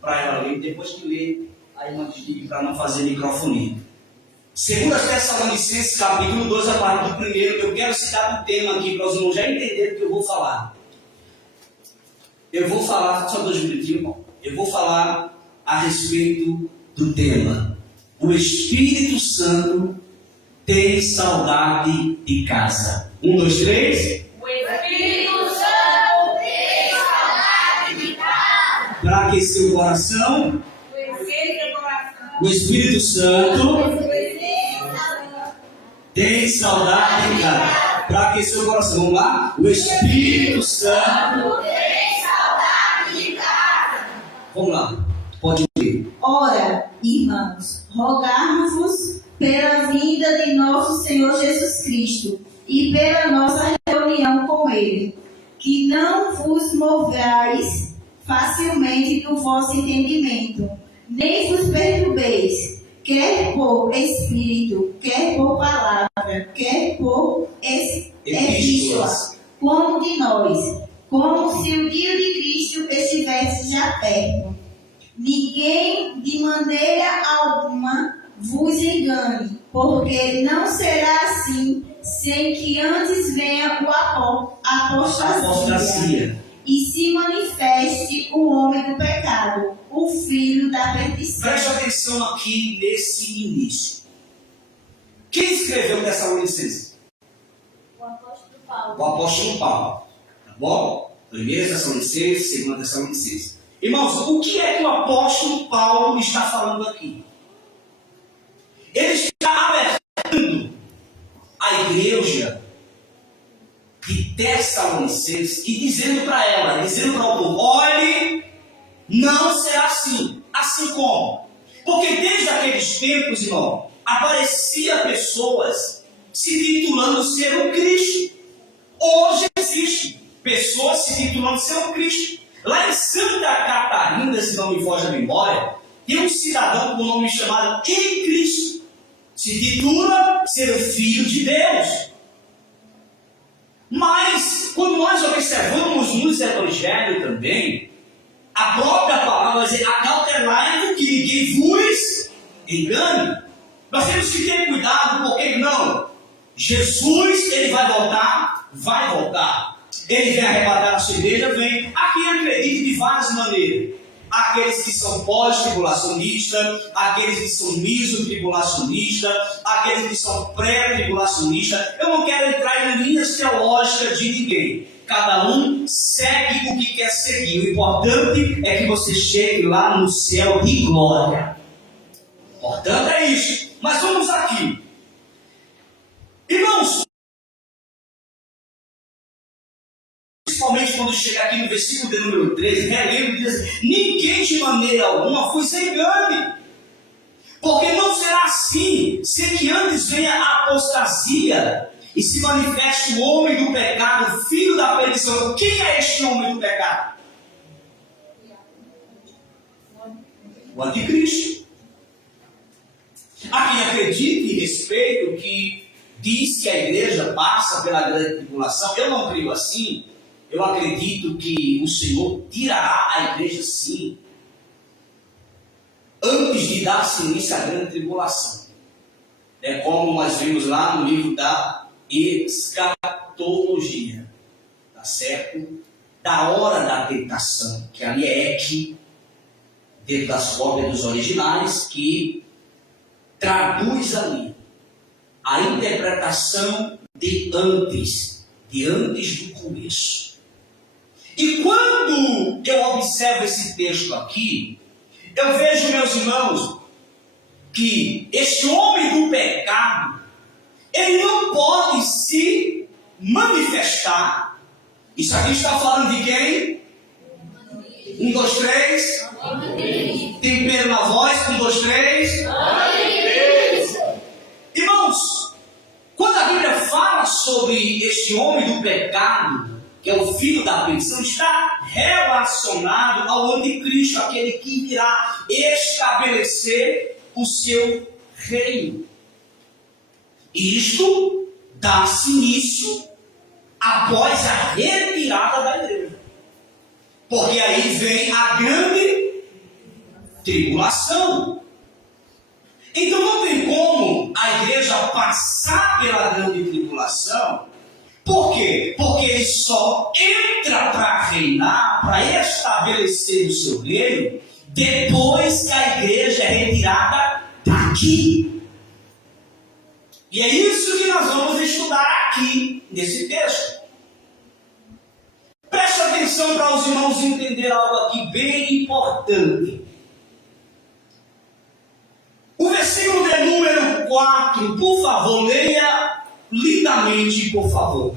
para ela ler, depois que ler, aí uma dica para não fazer microfonia. 2 Tessalonicenses, capítulo 2, a parte do primeiro, eu quero citar um tema aqui para os irmãos já entenderem o que eu vou falar. Eu vou falar, só 2 minutinhos, irmão. Eu vou falar a respeito do tema. O Espírito Santo tem saudade de casa. 1, 2, 3. O Espírito Santo tem saudade de casa. Para aquecer o coração. O Espírito Santo tem saudade de casa. Para aquecer o coração. Vamos lá? O Espírito Santo tem saudade de casa. Vamos lá. Pode ler. Ora, irmãos, rogamos-vos pela vinda de nosso Senhor Jesus Cristo e pela nossa reunião com Ele, que não vos movais facilmente do vosso entendimento, nem vos perturbeis, quer por espírito, quer por palavra, quer por epístola, como de nós, como se o dia de Cristo estivesse já perto. Ninguém de maneira alguma vos engane, porque não será assim sem que antes venha a apostasia e se manifeste o homem do pecado, o filho da perdição. Preste atenção aqui nesse início. Quem escreveu Tessalonicenses? O apóstolo Paulo. O apóstolo Paulo. Tá bom? 1 Tessalonicenses, 2 Tessalonicenses. Irmãos, o que é que o apóstolo Paulo está falando aqui? Ele está alertando a igreja de Tessalonicenses e dizendo para ela, dizendo para o povo, olhe, não será assim. Assim como? Porque desde aqueles tempos, irmão, aparecia pessoas se titulando ser o Cristo. Hoje existe pessoas se titulando ser o Cristo. Lá em Santa Catarina, se não me foge a memória, tem um cidadão com o nome chamado Em Cristo. Se titula ser o Filho de Deus. Mas, quando nós observamos nos evangelhos também, a própria palavra vai dizer, acautelai-vos que ninguém vos engane. Nós temos que ter cuidado, porque não. Jesus, ele vai voltar, vai voltar. Ele vem arrebatar a sua igreja, vem. Há quem acredite de várias maneiras. Aqueles que são pós-tribulacionistas, aqueles que são miso-tribulacionistas, aqueles que são pré-tribulacionistas. Eu não quero entrar em linhas teológicas de ninguém. Cada um segue o que quer seguir. O importante é que você chegue lá no céu de glória. Portanto, é isso. Mas vamos aqui. Irmãos, principalmente quando chega aqui no versículo de número 13, relendo e diz assim, ninguém de maneira alguma vos engane, porque não será assim, sem que antes venha a apostasia e se manifeste o homem do pecado, filho da perdição. Quem é este homem do pecado? O anticristo. Há quem acredite e respeito que diz que a igreja passa pela grande tribulação. Eu não creio assim. Eu acredito que o Senhor tirará a igreja sim, antes de dar início à grande tribulação. É como nós vimos lá no livro da escatologia, tá certo? Da hora da tentação, que ali é que, dentro das cópias dos originais, que traduz ali a interpretação de antes do começo. E quando eu observo esse texto aqui, eu vejo, meus irmãos, que este homem do pecado, ele não pode se manifestar. Isso aqui está falando de quem? 1, 2, 3. Tempero na voz. 1, 2, 3. Irmãos, quando a Bíblia fala sobre este homem do pecado, que é o filho da perdição, está relacionado ao anticristo, aquele que virá estabelecer o seu reino. Isto dá-se início após a retirada da igreja. Porque aí vem a grande tribulação. Então não tem como a igreja passar pela grande tribulação. Por quê? Porque ele só entra para reinar, para estabelecer o seu reino, depois que a igreja é retirada daqui. E é isso que nós vamos estudar aqui, nesse texto. Preste atenção para os irmãos entenderem algo aqui bem importante. O versículo de número 4, por favor, leia lindamente, por favor.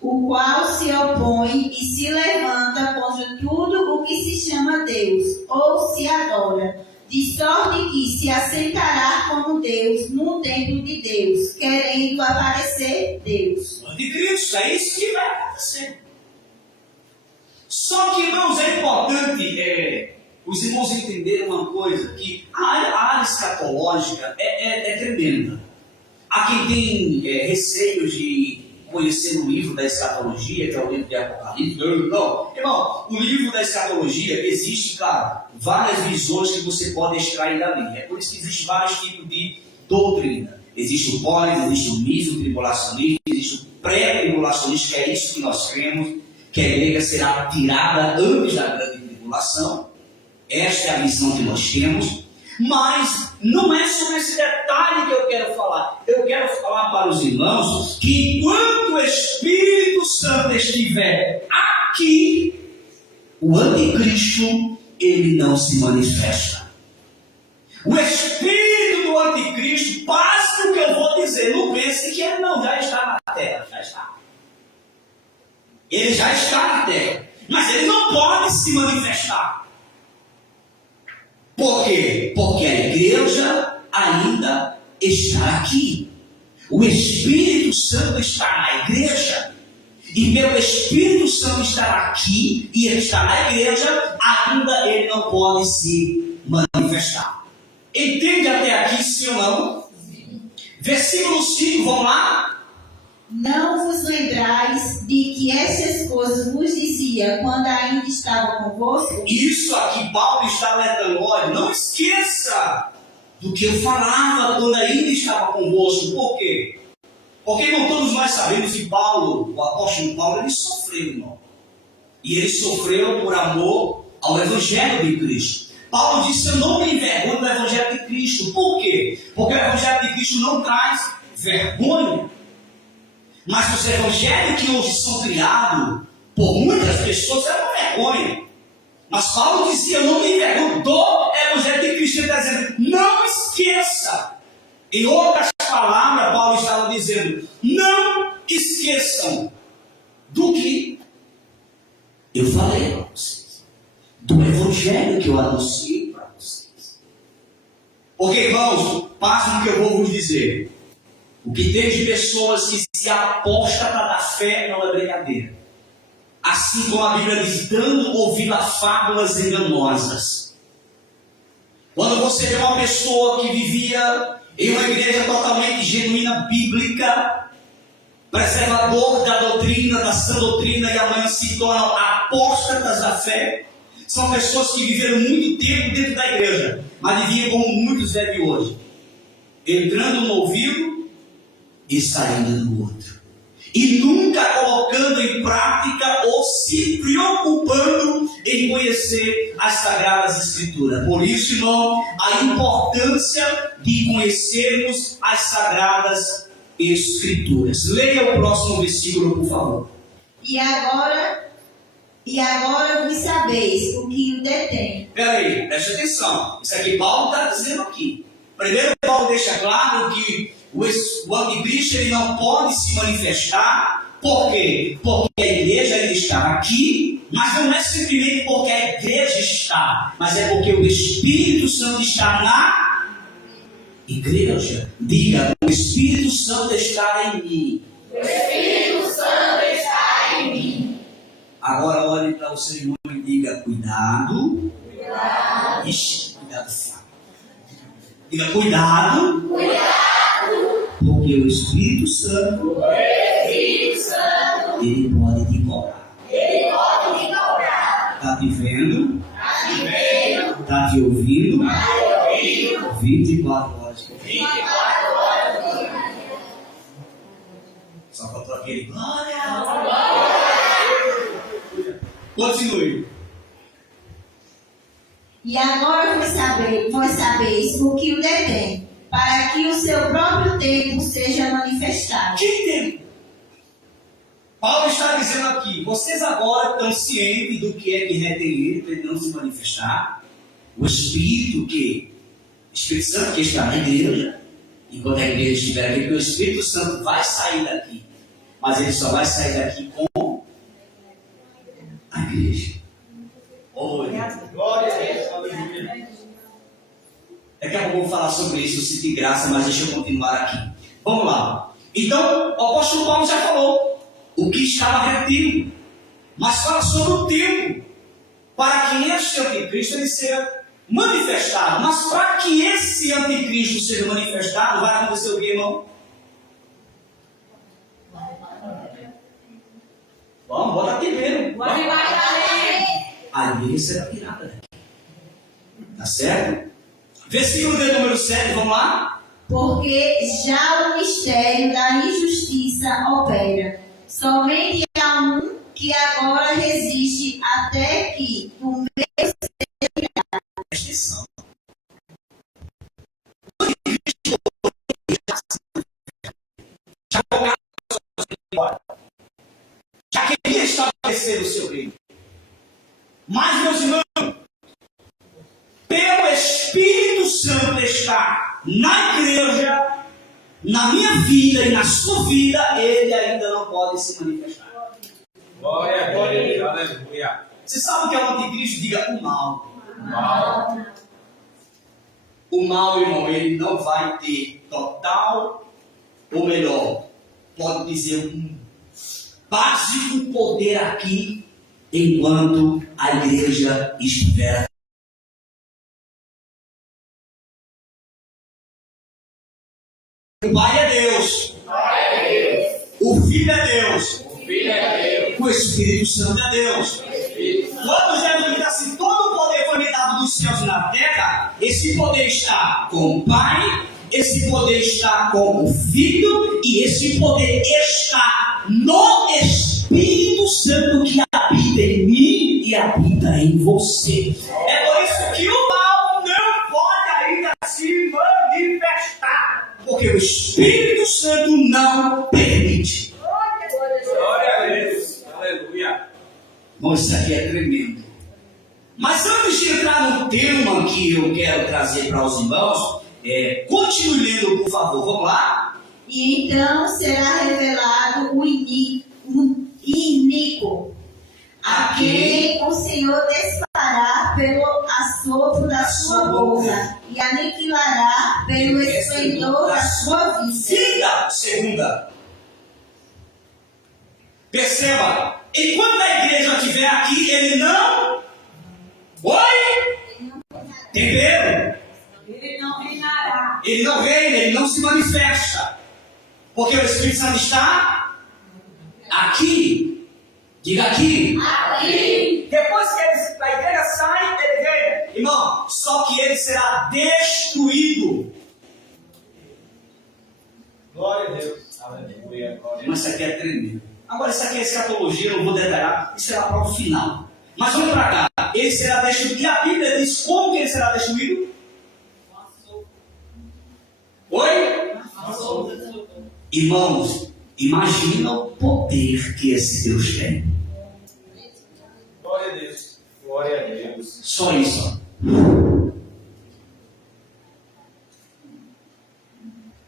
O qual se opõe e se levanta contra tudo o que se chama Deus, ou se adora, de sorte que se assentará como Deus no templo de Deus, querendo aparecer Deus. O anticristo, é isso que vai acontecer. Só que, irmãos, é importante os irmãos entenderem uma coisa, que a área escatológica é tremenda. Há quem tem receio de conhecer o livro da escatologia, que é o livro de Apocalipse. Não, irmão, o livro da escatologia existe, cara, várias visões que você pode extrair dali. É por isso que existem vários tipos de doutrina. Existe o pós, existe o miso-tribulacionismo, existe o pré-tribulacionismo, que é isso que nós cremos, que a igreja será tirada antes da grande tribulação. Esta é a visão que nós temos. Mas não é sobre esse detalhe que eu quero falar. Eu quero falar para os irmãos que enquanto o Espírito Santo estiver aqui, o anticristo, ele não se manifesta. O Espírito do anticristo, basta o que eu vou dizer, não pense que ele não já está na terra, já está. Ele já está na terra, mas ele não pode se manifestar. Por quê? Porque a igreja ainda está aqui. O Espírito Santo está na igreja. E pelo Espírito Santo estar aqui e ele está na igreja, ainda ele não pode se manifestar. Entende até aqui, sim ou não? Sim. Versículo 5, vamos lá? Não vos lembrais de que estas coisas vos dizia quando ainda estava convosco? Isso aqui Paulo está alertando. Olha, não esqueça do que eu falava quando ainda estava convosco. Por quê? Porque não todos nós sabemos que Paulo, o apóstolo Paulo, ele sofreu, irmão. E ele sofreu por amor ao Evangelho de Cristo. Paulo disse, eu não me envergonho do Evangelho de Cristo. Por quê? Porque o Evangelho de Cristo não traz vergonha. Mas os evangelhos que hoje são criados por muitas pessoas é uma vergonha. Mas Paulo dizia, eu não me envergonho do Evangelho de Cristo. Ele está dizendo, não esqueça. Em outras palavras, Paulo estava dizendo, não esqueçam do que eu falei para vocês. Do Evangelho que eu anunciei para vocês. Porque, irmãos, passem no que eu vou vos dizer. O que tem de pessoas que se apostam para dar fé não é brincadeira. Assim como a Bíblia diz, dando ouvido a fábulas enganosas. Quando você vê uma pessoa que vivia em uma igreja totalmente genuína, bíblica, preservador da doutrina, da sã doutrina, e amanhã se tornam apóstatas da fé, são pessoas que viveram muito tempo dentro da igreja, mas viviam como muitos vivem hoje, entrando no ouvido e saindo no outro, e nunca colocando em prática ou se preocupando em conhecer as Sagradas Escrituras. Por isso, irmão, a importância de conhecermos as Sagradas Escrituras. Leia o próximo versículo, por favor. E agora vos sabeis o que o detém. Peraí, preste atenção. Isso aqui Paulo está dizendo aqui. Primeiro, Paulo deixa claro que o anticristo ele não pode se manifestar. Por quê? Porque a igreja ainda está aqui, mas não é simplesmente porque a igreja está, mas é porque o Espírito Santo está na igreja. Diga, o Espírito Santo está em mim. O Espírito Santo está em mim. Agora olhe para o seu irmão e diga, cuidado. Cuidado. Ixi, cuidado, Fábio. Diga, cuidado. Cuidado. Porque o Espírito Santo, ele pode te cobrar. Ele pode te cobrar. Está te vendo? Está te vendo. Está te ouvindo? 24 horas. Só faltou aquele glória. Continue. E agora vós sabeis o que o detém, para que o seu próprio tempo seja manifestado. Que tempo? Paulo está dizendo aqui, vocês agora estão cientes do que é que retém ele para ele não se manifestar. O Espírito Santo que está na igreja, enquanto a igreja estiver aqui, porque o Espírito Santo vai sair daqui, mas ele só vai sair daqui com a igreja. Glória a Deus. Daqui a pouco eu vou falar sobre isso, eu sinto graça, mas deixa eu continuar aqui. Vamos lá. Então, o apóstolo Paulo já falou o que estava retido, mas fala sobre o tempo para que este anticristo ele seja manifestado. Mas para que esse anticristo seja manifestado, vai acontecer o que, irmão? Vamos, bota aqui mesmo. A igreja será tirada daqui. Tá certo? Versículo de número 7, vamos lá? Porque já o mistério da injustiça opera. Somente há um que agora resiste até que o meu seja tirado. Presta atenção. Já queria estabelecer o seu reino. Mas, meus irmãos, pelo Espírito Santo está na igreja, na minha vida e na sua vida, ele ainda não pode se manifestar. Glória a Deus, aleluia. Você sabe o que é o anticristo? Diga o mal. O mal, irmão, ele não vai ter total, ou melhor, pode dizer um básico poder aqui, enquanto a igreja estiver. O Pai é Deus. O Filho é Deus. O Espírito Santo é Deus. Quando Jesus diz assim, todo o poder foi me dado dos céus e na terra, esse poder está com o Pai, esse poder está com o Filho, e esse poder está no Espírito Santo que habita em mim e habita em você. É por isso que o mal não pode ainda se manifestar, porque o Espírito Santo não permite. Glória a Deus, aleluia. Bom, isso aqui é tremendo. Mas antes de entrar no tema que eu quero trazer para os irmãos, continue lendo, por favor. Vamos lá? E então será revelado o iníquo, a quem o Senhor desfará pelo assopro da sua boca e aniquilará pelo esplendor da sua vida. Segunda. Perceba, enquanto a igreja estiver aqui, ele não... Oi? Entenderam? Ele não reinará. Ele não reina, ele não se manifesta. Porque o Espírito Santo está aqui. Diga aqui. Aqui. Depois que a igreja sai, ele reina. Irmão, só que ele será destruído. Glória a Deus, aleluia. Mas isso aqui é tremendo. Agora, isso aqui é escatologia, eu não vou detalhar. Isso será para o final. Mas vamos para cá. Ele será destruído. E a Bíblia diz como que ele será destruído? Oi? Irmãos, imagina o poder que esse Deus tem. Glória a Deus. Glória a Deus. Só isso.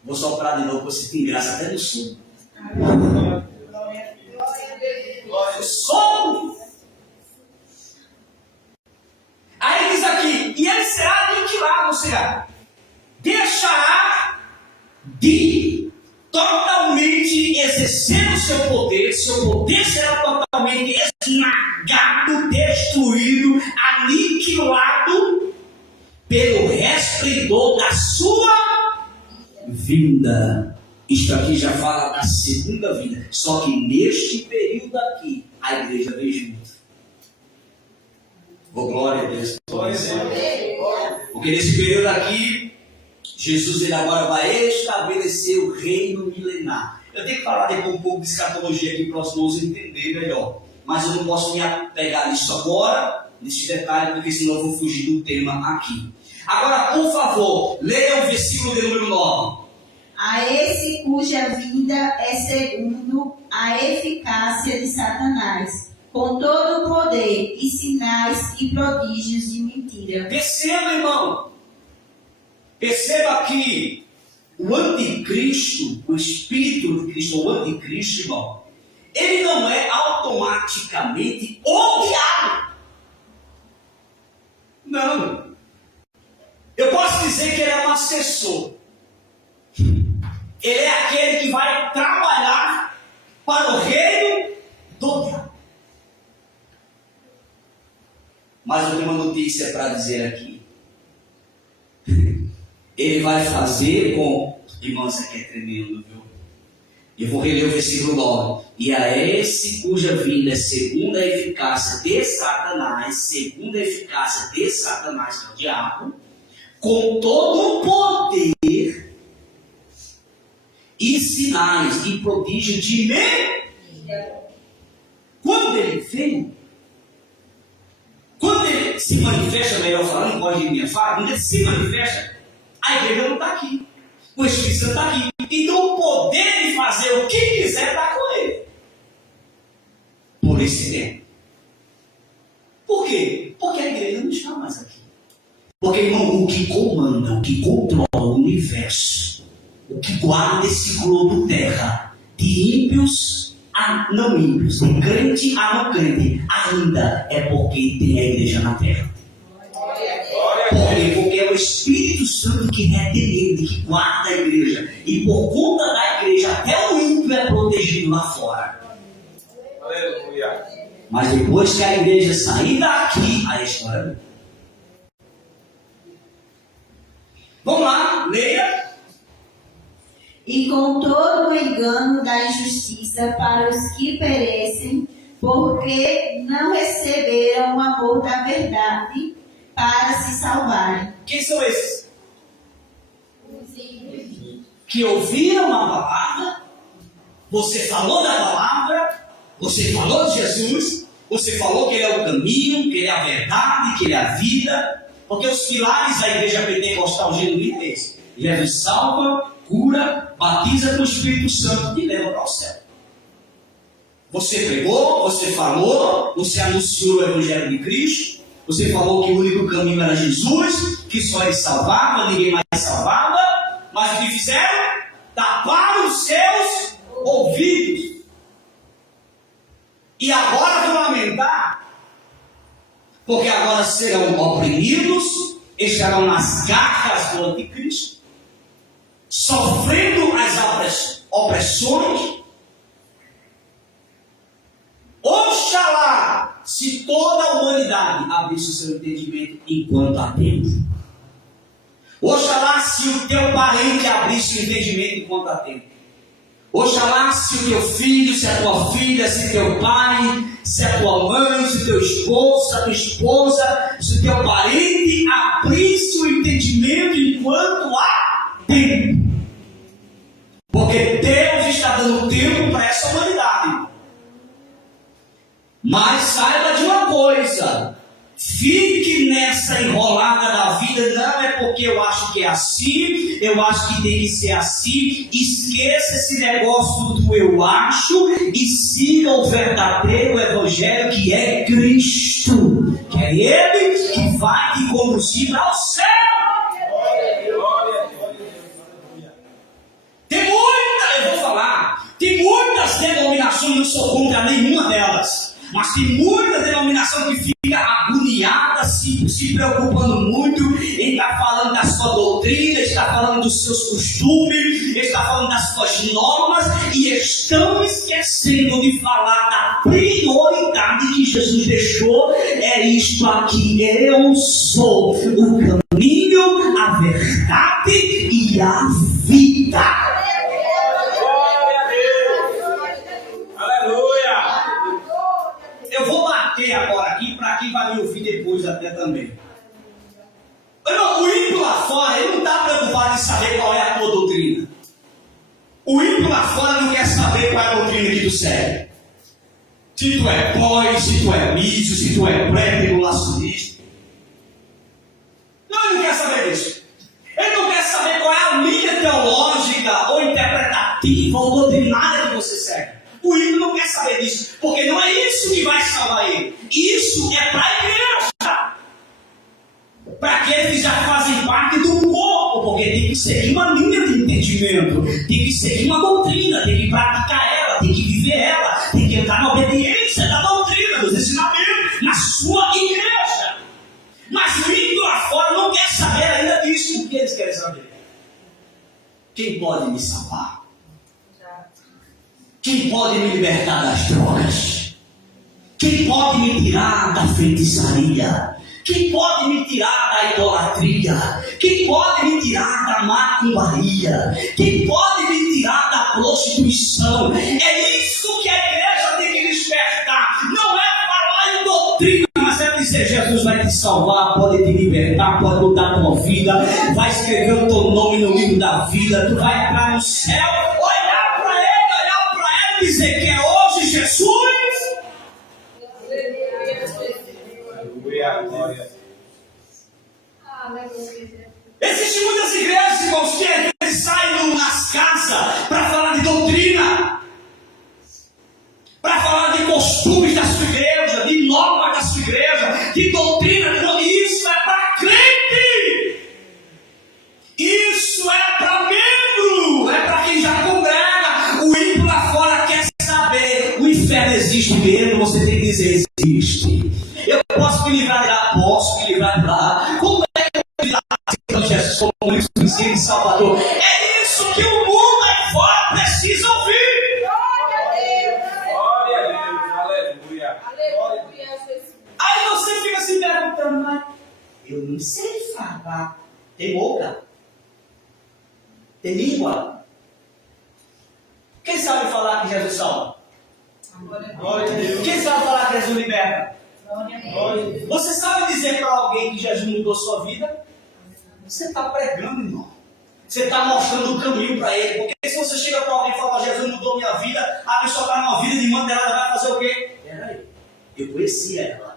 Vou soprar de novo, você tem graça até no som. Sopro. Aí diz aqui, e ele será aniquilado, será? Deixará de totalmente exercer o seu poder será totalmente esmagado, destruído, aniquilado pelo resplendor da sua vinda. Isto aqui já fala da segunda vinda. Só que neste período aqui, a igreja veio junto. Oh, glória a Deus. Glória a Deus. Porque nesse período aqui, Jesus ele agora vai estabelecer o reino milenar. Eu tenho que falar depois um pouco de escatologia aqui para os irmãos entenderem melhor. Mas eu não posso me apegar nisso agora, nesse detalhe, porque senão eu vou fugir do tema aqui. Agora, por favor, leia o versículo de número 9. A esse cuja vinda é segundo a eficácia de Satanás, com todo o poder e sinais e prodígios de mentira. Perceba, irmão. Perceba que o anticristo, o espírito de Cristo, o anticristo, irmão, ele não é automaticamente o diabo. Não. Eu posso dizer que ele é um assessor. Ele é aquele que vai trabalhar para o reino do diabo. Mas eu tenho uma notícia para dizer aqui. Ele vai fazer com... Irmão, isso aqui é tremendo, viu? Eu vou reler o versículo 9. E a esse cuja vinda é segundo a eficácia de Satanás, que é o diabo, com todo o poder e sinais e prodígio de mentira. Quando ele vem, quando ele se manifesta, melhor falando, não pode ir minha fala, quando ele se manifesta, a igreja não está aqui. O Espírito Santo está aqui. Então o poder de fazer o que quiser está com ele. Por esse tempo. Por quê? Porque a igreja não está mais aqui. Porque, irmão, o que comanda, o que controla o universo, o que guarda esse globo terra, de ímpios a não ímpios, de crente a não crente, ainda é porque tem a igreja na terra. Por quê? Porque é o Espírito Santo que retém ele, que guarda a igreja. E por conta da igreja, até o ímpio é protegido lá fora. Aleluia. Mas depois que a igreja sair daqui, a história. Vamos lá, leia. E com todo o engano da injustiça para os que perecem, porque não receberam o amor da verdade para se salvarem. Quem são esses? Que ouviram a palavra, você falou da palavra, você falou de Jesus, você falou que ele é o caminho, que ele é a verdade, que ele é a vida, porque os pilares da igreja pentecostal genuína é esse. Jesus salva, cura, batiza com o Espírito Santo e leva para o céu. Você pregou, você falou, você anunciou o Evangelho de Cristo, você falou que o único caminho era Jesus, que só ele salvava, ninguém mais salvava, mas o que fizeram? Taparam os seus ouvidos. E agora vão lamentar, porque agora serão oprimidos, estarão nas garras do anticristo, sofrendo as opressões. Oxalá, se toda a humanidade abrisse o seu entendimento enquanto há tempo. Oxalá, se o teu parente abrisse o entendimento enquanto há tempo. Oxalá, se o teu filho, se a tua filha, se teu pai, se a tua mãe, se o teu esposo, se a tua esposa, se o teu parente abrisse o entendimento enquanto há tempo. Porque Deus está dando tempo para essa humanidade. Mas saiba de uma coisa: fique nessa enrolada da vida, não é porque eu acho que é assim, eu acho que tem que ser assim. Esqueça esse negócio do eu acho e siga o verdadeiro evangelho, que é Cristo, que é Ele que vai te conduzir ao céu. Tem muitas denominações, não sou contra nenhuma delas, mas tem muitas denominações que ficam agoniadas, se preocupando muito em estar falando da sua doutrina, está falando dos seus costumes, está falando das suas normas, e estão esquecendo de falar da prioridade que Jesus deixou. É isto aqui: eu sou o caminho, a verdade e a vida. Eu vou bater agora aqui para quem vai me ouvir depois até também. Não, o ímpio lá fora, ele não está preocupado em saber qual é a tua doutrina. O ímpio lá fora não quer saber qual é a doutrina que tu segue. Se tu é pós, se tu é mísio, se tu é pré-tribulacionista. Não, ele não quer saber disso. Ele não quer saber qual é a linha teológica ou interpretativa ou doutrinária que você segue. O ímpio não quer saber disso, porque não é isso que vai salvar ele. Isso é para a igreja. Para aqueles que já fazem parte do corpo, porque tem que seguir uma linha de entendimento, tem que seguir uma doutrina, tem que praticar ela, tem que viver ela, tem que entrar na obediência da doutrina, dos ensinamentos, na sua igreja. Mas o ímpio lá fora não quer saber ainda disso. O que eles querem saber? Quem pode me salvar? Quem pode me libertar das drogas? Quem pode me tirar da feitiçaria? Quem pode me tirar da idolatria? Quem pode me tirar da macumbaria? Quem pode me tirar da prostituição? É isso que a igreja tem que despertar. Não é falar em doutrina, mas é dizer: Jesus vai te salvar, pode te libertar, pode mudar a tua vida, vai escrever o teu nome no livro da vida, tu vai entrar no céu, olhar para ele e dizer que é hoje Jesus. Existem muitas igrejas, irmãos, que eles saem nas casas para falar de doutrina, para falar de costumes da sua igreja, de normas da sua igreja, de doutrina. Isso é para crente, isso é para membro, é para quem já congrega. O ímpio lá fora quer saber: o inferno existe mesmo? Você tem que dizer: existe. Eu posso me livrar de lá? Posso me livrar de lá. Como é que eu vou me livrar de Jesus como isso de Salvador? É isso que o mundo aí fora precisa ouvir. Glória a Deus. Glória a Deus. Aleluia. Aleluia, Jesus. Aí você fica se perguntando: mas eu não sei falar. Tem boca? Tem língua? Quem sabe falar que Jesus salva? Glória a Deus. Quem sabe falar que Jesus liberta? Glória a Deus. Você sabe dizer para alguém que Jesus mudou sua vida? Você está pregando, irmão. Você está mostrando o caminho para ele. Porque se você chega para alguém e fala: Jesus mudou minha vida, a pessoa está numa vida de manterada, vai fazer o quê? Peraí, eu conhecia ela.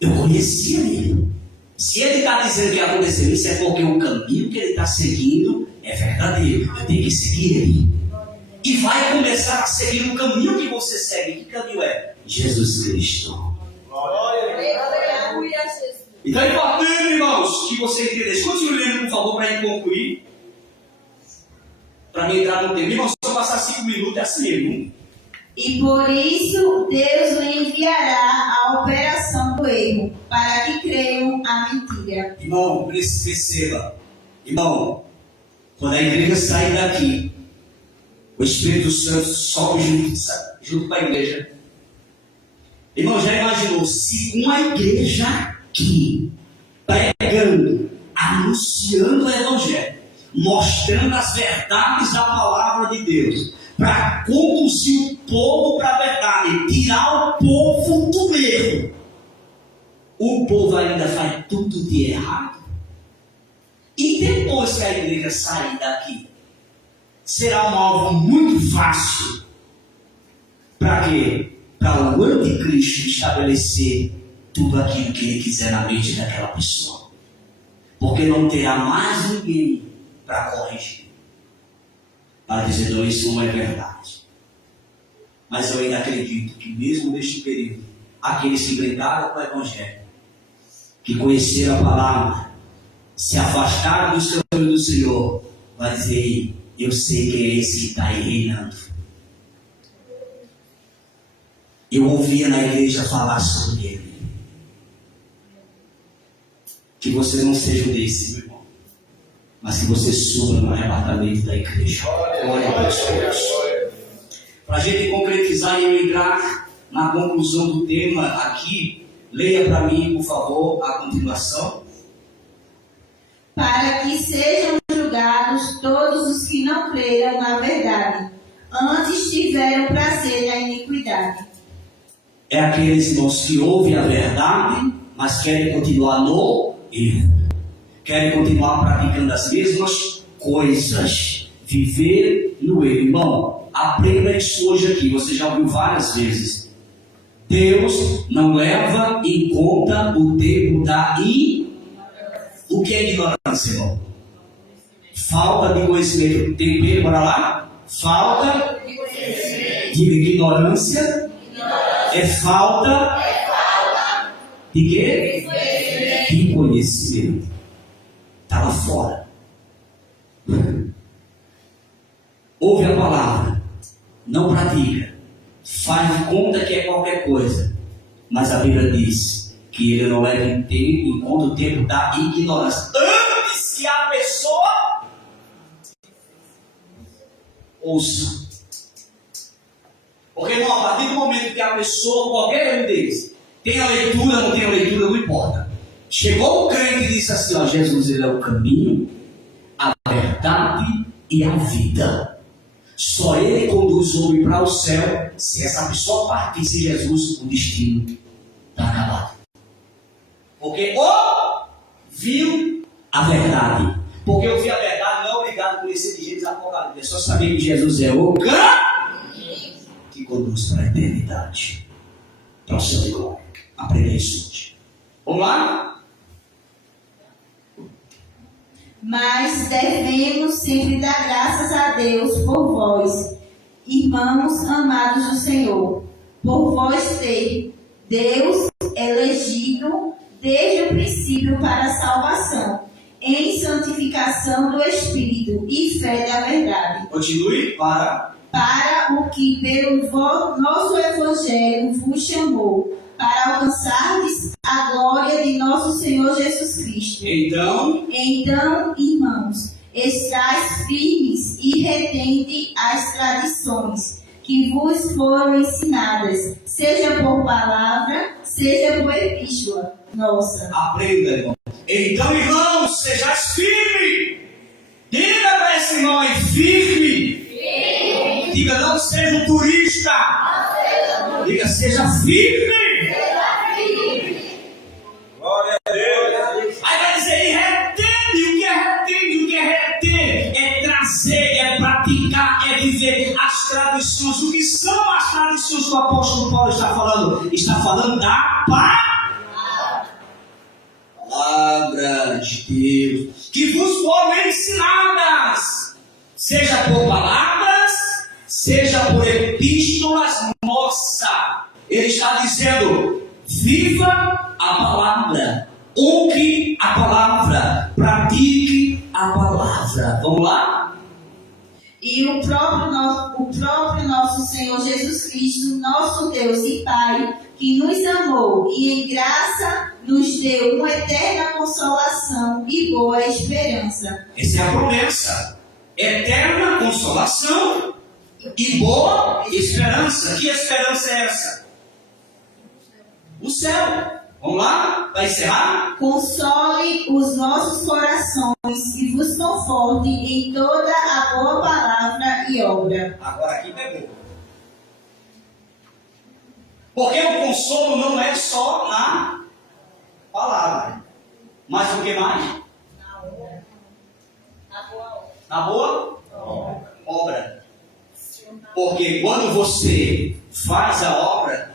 Eu conhecia ele. Se ele está dizendo que aconteceu isso, é porque o caminho que ele está seguindo é verdadeiro. Eu tenho que seguir ele. E vai começar a seguir o caminho que você segue. Que caminho é? Jesus Cristo. Glória a Deus. Aleluia, Jesus. Então é importante, irmãos, que você entenda. Continue lendo, por favor, para a gente concluir. Para mim entrar no tempo. Irmãos, se eu passar 5 minutos, é assim mesmo. E por isso Deus o enviará à operação do erro, para que creiam a mentira. Irmão, perceba. Irmão, quando a igreja sair daqui, o Espírito Santo sobe junto com a igreja. Irmão, já imaginou se uma igreja aqui, pregando, anunciando o Evangelho, mostrando as verdades da palavra de Deus, para conduzir o povo para a verdade, tirar o povo do erro, o povo ainda faz tudo de errado? E depois que a igreja sair daqui, será um alvo muito fácil. Para quê? Para o anticristo estabelecer tudo aquilo que ele quiser na mente daquela pessoa. Porque não terá mais ninguém para corrigir. Para dizer: não, isso não é verdade. Mas eu ainda acredito que mesmo neste período, aqueles que brincaram com o Evangelho, que conheceram a palavra, se afastaram dos caminhos do Senhor, vai dizer: eu sei que é esse que está aí reinando. Eu ouvia na igreja falar sobre ele. Que você não seja um desse, meu irmão, mas que você suba no arrebatamento da igreja. Glória a Deus. Para a gente concretizar e eu entrar na conclusão do tema aqui, leia para mim, por favor, a continuação. Para que sejam julgados todos os que não creram na verdade, antes tiveram prazer na iniquidade. É aqueles, irmãos, que ouvem a verdade, mas querem continuar no erro. querem continuar praticando as mesmas coisas, viver no erro. Irmão, aprenda isso hoje aqui, você já ouviu várias vezes. Deus não leva em conta o tempo da O que é ignorância, irmão? Falta de conhecimento. Tem medo para lá? Falta de ignorância. É falta de quê? De conhecimento. Está lá fora. Ouve a palavra, não pratica, faz de conta que é qualquer coisa, mas a Bíblia diz que ele não leva em conta o tempo da ignorância. Antes que a pessoa ouça. Porque, irmão, a partir do momento que a pessoa, qualquer um deles, tem a leitura, não tem a leitura, não importa. Chegou o crente e disse assim, ó, Jesus, ele é o caminho, a verdade e a vida. Só ele conduz o homem para o céu. Se essa pessoa partir sem Jesus, o destino está acabado. Porque ouviu a verdade. Porque ouvir a verdade não é obrigado a conhecer de Gênesis Apocalipse. É só saber que Jesus é o caminho que conduz para a eternidade. Para o céu de glória. Aprenda isso hoje. Vamos lá? Mas devemos sempre dar graças a Deus por vós, irmãos amados do Senhor, por vós ter Deus elegido desde o princípio para a salvação, em santificação do Espírito e fé da verdade. Continue para o que pelo nosso Evangelho vos chamou, para alcançardes a glória de nosso Senhor Jesus Cristo. Então, irmãos, estais firmes e retende as tradições que vos foram ensinadas, seja por palavra, seja por epístola nossa. Aprenda, irmão. Então, irmãos, sejais firmes. Diga para esse irmão aí, firme. Diga, não seja um turista. Diga, seja firme. Glória a Deus. Aí vai dizer, e retende. O que é retende? O que é reter? É trazer, é praticar, é viver as tradições. O que são as tradições que o apóstolo Paulo está falando? Está falando da palavra de Deus, que vos foram ensinadas, seja por palavras, seja por epístolas nossas. Ele está dizendo, viva a palavra, ouve a palavra, pratique a palavra. Vamos lá? E o próprio nosso Senhor Jesus Cristo, nosso Deus e Pai, que nos amou e em graça nos deu uma eterna consolação e boa esperança. Essa é a promessa. Eterna consolação e boa esperança. Que esperança é essa? O céu. Vamos lá? Vai encerrar? Console os nossos corações e vos conforte em toda a boa palavra e obra. Agora aqui pegou. Porque o consolo não é só na palavra. Mas o que mais? Na boa obra. Porque quando você faz a obra,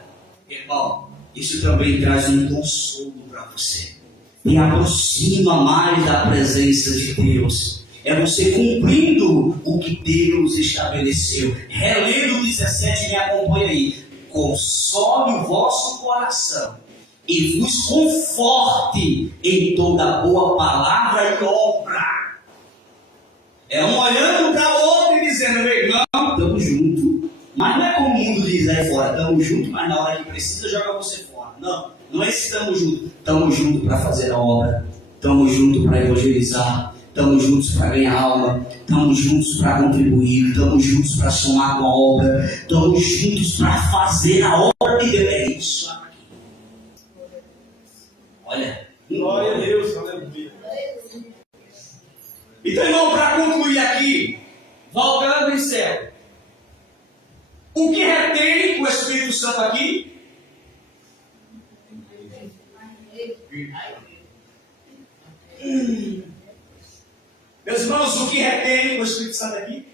irmão, isso também traz um consolo para você. E aproxima mais da presença de Deus. É você cumprindo o que Deus estabeleceu. Relendo o 17, me acompanha aí. Console o vosso coração e vos conforte em toda boa palavra e obra. É um olhando para o outro e dizendo, meu irmão, estamos juntos. Mas não é como o mundo diz aí fora, estamos juntos, mas na hora que precisa joga você fora. Não, não é se estamos juntos. Estamos juntos para fazer a obra. Estamos juntos para evangelizar. Estamos juntos para ganhar alma. Estamos juntos para contribuir. Estamos juntos para somar com a obra. Estamos juntos para fazer a obra de Deus. É isso aqui. Olha. Glória a Deus. Aleluia. Então, irmão, para concluir aqui, voltando em céu. O que retém o Espírito Santo aqui? Meus irmãos, o que retém o Espírito Santo aqui?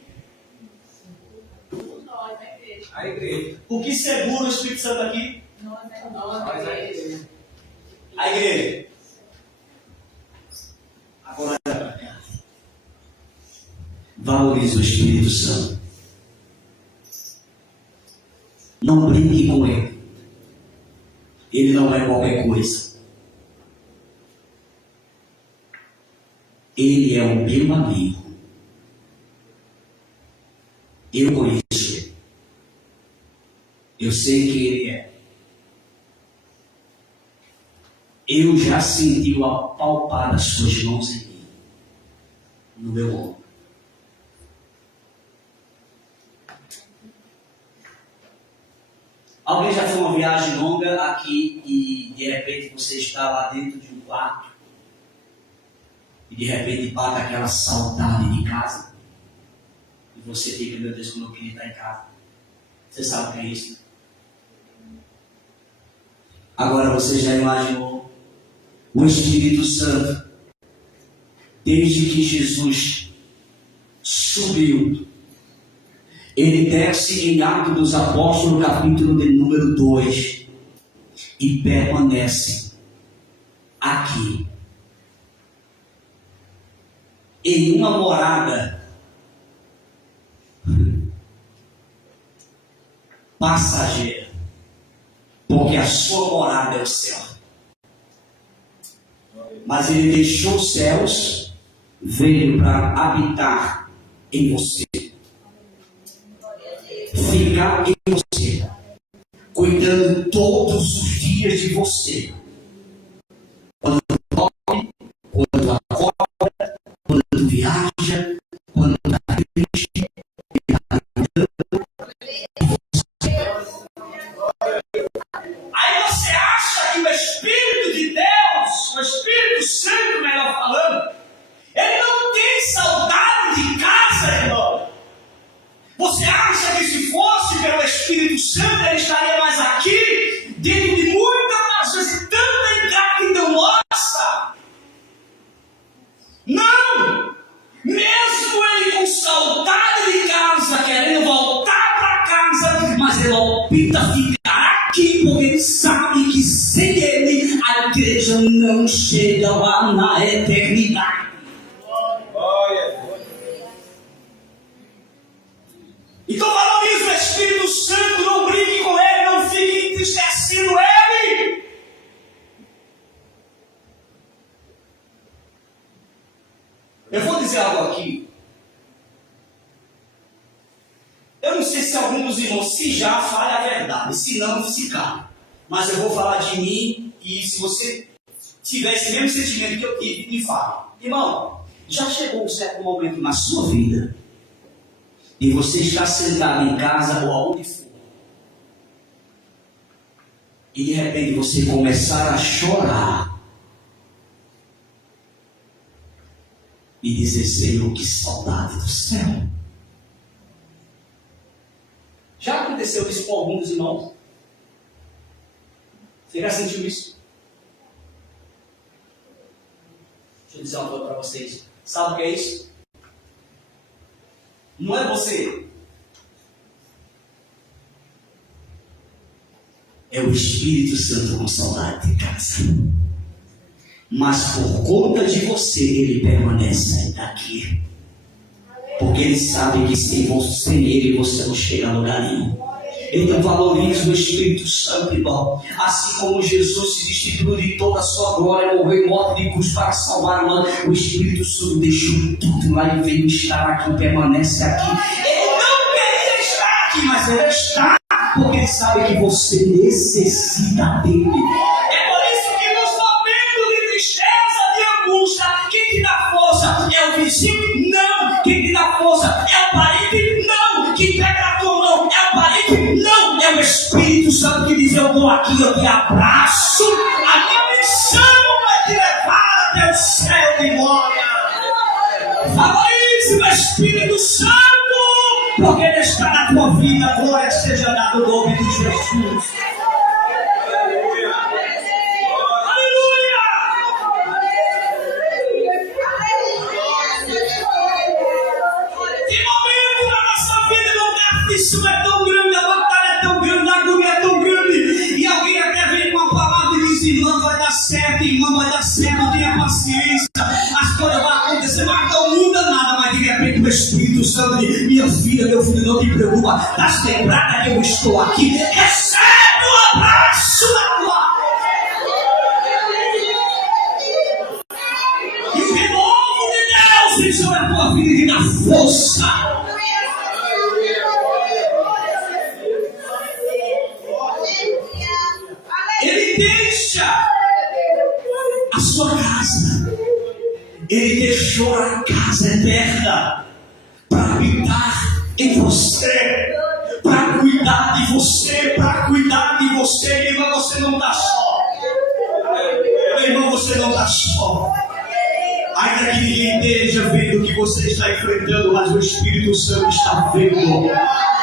Nós, a igreja. A igreja. O que segura o Espírito Santo aqui? Nós, Nós, a igreja. A igreja. Agora, valorize o Espírito Santo. Não brinque com ele. Ele não é qualquer coisa. Ele é o meu amigo. Eu conheço ele. Eu sei que ele é. Eu já senti o apalpar das suas mãos em mim, no meu ombro. Alguém já fez uma viagem longa aqui e de repente você está lá dentro de um quarto e de repente bate aquela saudade de casa e você fica, meu Deus, como eu queria estar em casa. Você sabe o que é isso? Agora você já imaginou o Espírito Santo, desde que Jesus subiu, ele desce em Atos dos Apóstolos, capítulo de número 2, e permanece aqui, em uma morada passageira, porque a sua morada é o céu. Mas ele deixou os céus, veio para habitar em você, ficar em você, cuidando todos os dias de você. Quando dorme, quando acorda, quando viaja, quando está triste, aí você acha que o Espírito de Deus, o Espírito Santo, melhor falando, ele não tem saudade de casa, irmão. Você acha que se fosse pelo Espírito Santo, ele estaria mais aqui, dentro de muitas vezes tanta ingratidão nossa? Não! Mesmo ele com saudade de casa, querendo voltar para casa, mas ele opta ficar aqui, porque ele sabe que sem ele a igreja não chega lá na eternidade. Então valorize o Espírito Santo, não brinque com ele, não fique entristecendo ele. Eu vou dizer algo aqui. Eu não sei se algum dos irmãos, se já, fale a verdade, se não, se cala. Mas eu vou falar de mim e se você tiver esse mesmo sentimento que eu tive, me fale. Irmão, já chegou um certo momento na sua vida e você está sentado em casa ou aonde for, e de repente você começar a chorar e dizer: Senhor, que saudade do céu. Já aconteceu isso com alguns irmãos? Você já sentiu isso? Deixa eu dizer uma coisa para vocês. Sabe o que é isso? Não é você. É o Espírito Santo com saudade de casa. Mas por conta de você, ele permanece aqui. Porque ele sabe que sem ele você não chega a lugar nenhum. Então valorize o Espírito Santo, irmão. Assim como Jesus se destituiu de toda a sua glória, morreu em morte de cruz para salvar nós, o Espírito Santo deixou tudo lá e veio estar aqui, permanece aqui. Ele não queria estar aqui, mas ele está, porque ele sabe que você necessita dele. É por isso que nos momentos de tristeza, de angústia, quem te dá força é o vizinho? Não. Quem te dá força é o parente? Não. Quem pega a tua mão é o parente? Não. É o Espírito Santo que diz: eu estou aqui, eu te abraço. A minha missão é te levar até o céu de glória. Valorize o Espírito Santo, porque ele está na tua vida. Glória seja dada no nome de Jesus. Aleluia! certo, irmão, vai dar certo, tenha paciência, as coisas vão acontecer, mas não muda nada. Mas de repente o Espírito Santo diz: minha filha, meu filho, não te preocupa, estás lembrada que eu estou aqui? Recebe o abraço da tua. E o renovo de Deus vem sobre a tua vida e te dá força. Ele deixa a sua casa. Ele deixou a casa eterna para habitar em você, para cuidar de você, para cuidar de você. Meu irmão, você não está só. Meu irmão, você não está só. Ainda que ninguém esteja vendo o que você está enfrentando, mas o Espírito Santo está vendo.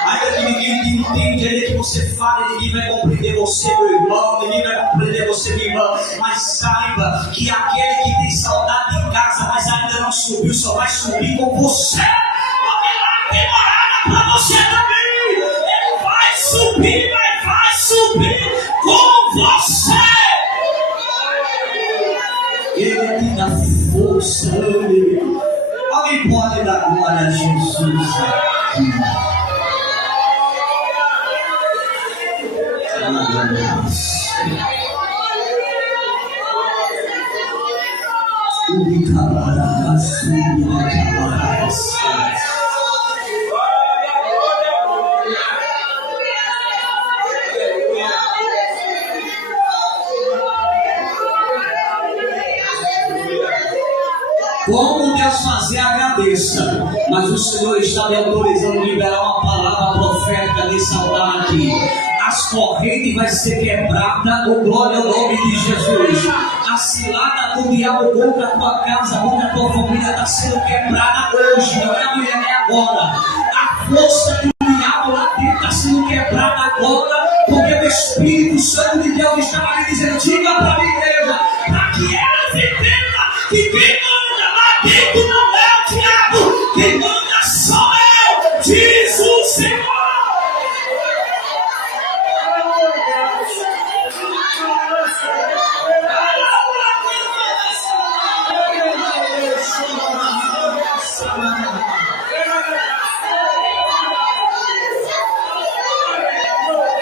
Ainda que ninguém te entende, ainda que você fale, ninguém vai compreender você, meu irmão, ninguém vai compreender você, minha irmã. Mas saiba que aquele que tem saudade em casa, mas ainda não subiu, só vai subir com você. Porque lá tem morada para você também. Ele vai subir, mas vai subir com você. Ele te dá força. Alguém pode dar glória a Jesus aqui? Como Deus fazer, agradeça. Mas o Senhor está me autorizando a liberar uma palavra profética de saudade. As correntes vai ser quebrada, oh glória ao nome de Jesus. A cilada do diabo contra a tua casa, contra a tua família está sendo quebrada hoje, não é amanhã, é agora. A força do diabo lá dentro está sendo quebrada agora, porque o Espírito Santo de Deus estava me dizendo: diga para a igreja, para que ela entenda que quem manda lá dentro não é o diabo, quem manda sou eu, diz o Senhor.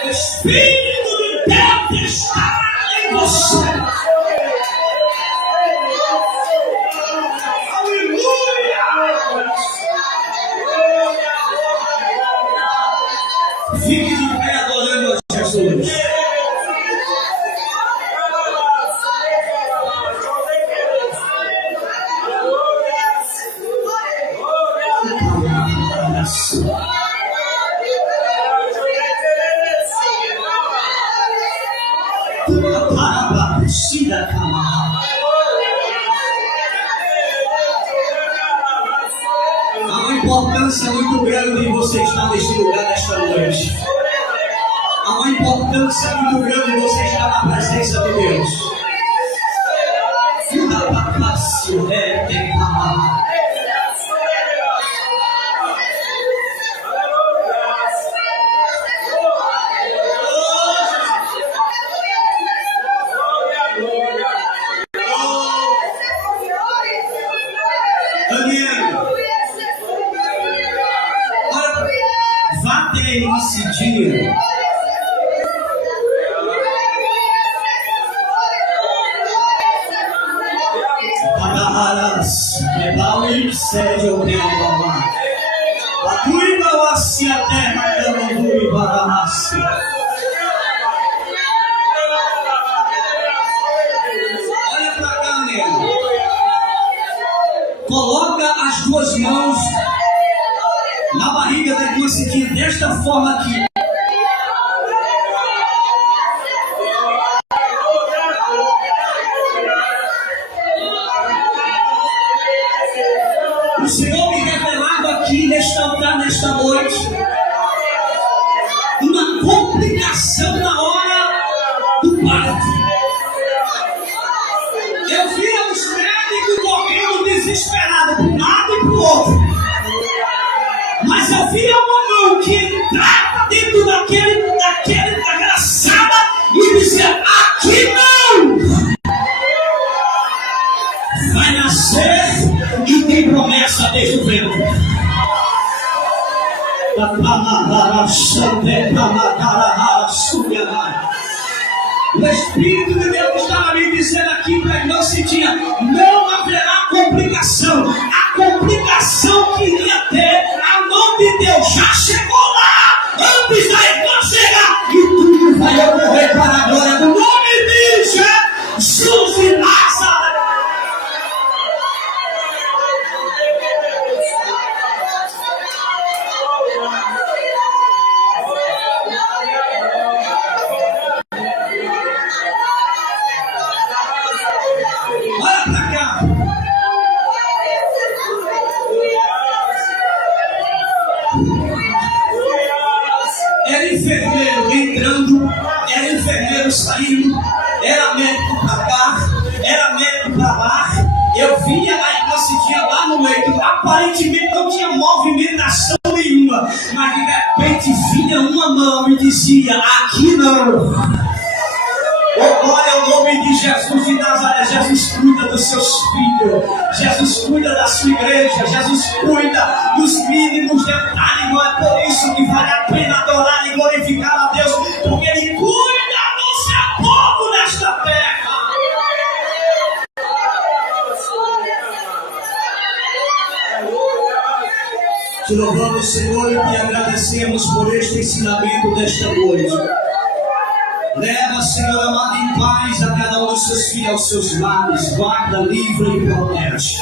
O Espírito de Deus está em você. Aleluia! Fique de pé adorando a Jesus. Há uma importância muito grande em você estar neste lugar nesta noite. Há uma importância muito grande em você estar na presença de Deus. Vá ter esse dia. Seja o teu amor. Cuida assim a terra que eu não vou me barrasse. Olha para cá, nego. Coloca as duas mãos na barriga da irmã Cidinha desta forma aqui. O Senhor me revelado aqui neste altar, nesta noite, uma complicação na hora do parto. Eu via os médicos correndo desesperados para um lado e para o outro. Mas eu via uma mão que entrava dentro daquela sala e dizia: aqui não! tem promessa desde o ventre. O Espírito de Deus estava me dizendo aqui para não se tinha, não haverá complicação. A complicação que iria ter, a mão de Deus já chegou lá, antes da irmã chegar, e tudo vai ocorrer para a glória do nome de Jesus de Nazaré. Olha para cá. Era enfermeiro entrando, era enfermeiro saindo, era médico para cá, era médico para lá. Eu via a irmã Cidinha lá no leito, aparentemente não tinha movimentação nenhuma, mas de repente vinha uma mão e dizia: aqui não. Oh, glória ao nome de Jesus de Nazaré. Jesus cuida dos seus filhos, Jesus cuida da sua igreja, Jesus cuida dos mínimos detalhes. Não é por isso que vale a pena adorar e glorificar a Deus, porque Ele cuida do seu povo nesta terra. Te louvamos, Senhor, e te agradecemos por este ensinamento desta noite. Leva, Senhor amado, em paz a cada um dos seus filhos aos seus lares. Guarda, livra e protege.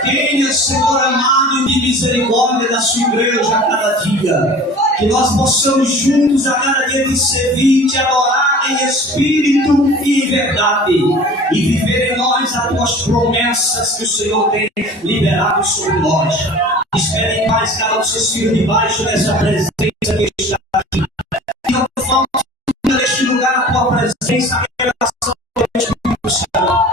Tenha, Senhor amado, de misericórdia da sua igreja a cada dia. Que nós possamos juntos a cada dia te servir e te adorar em espírito e em verdade. E viver em nós as tuas promessas que o Senhor tem liberado sobre nós. Espere em paz cada um dos seus filhos debaixo dessa presença que está aqui. E não falte neste lugar a tua presença, a revelação do Espírito Santo.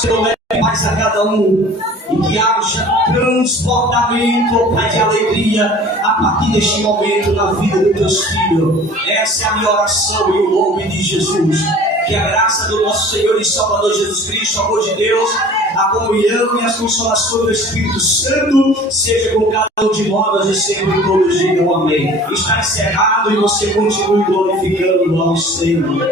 Senhor, leve mais a cada um e que haja transbordamento, Pai, de alegria a partir deste momento na vida dos teus filhos. Essa é a minha oração em nome de Jesus. Que a graça do nosso Senhor e Salvador Jesus Cristo, o amor de Deus, a comunhão e as consolações do Espírito Santo seja com cada um de nós e sempre todos digam amém. Está encerrado e você continue glorificando ao Senhor.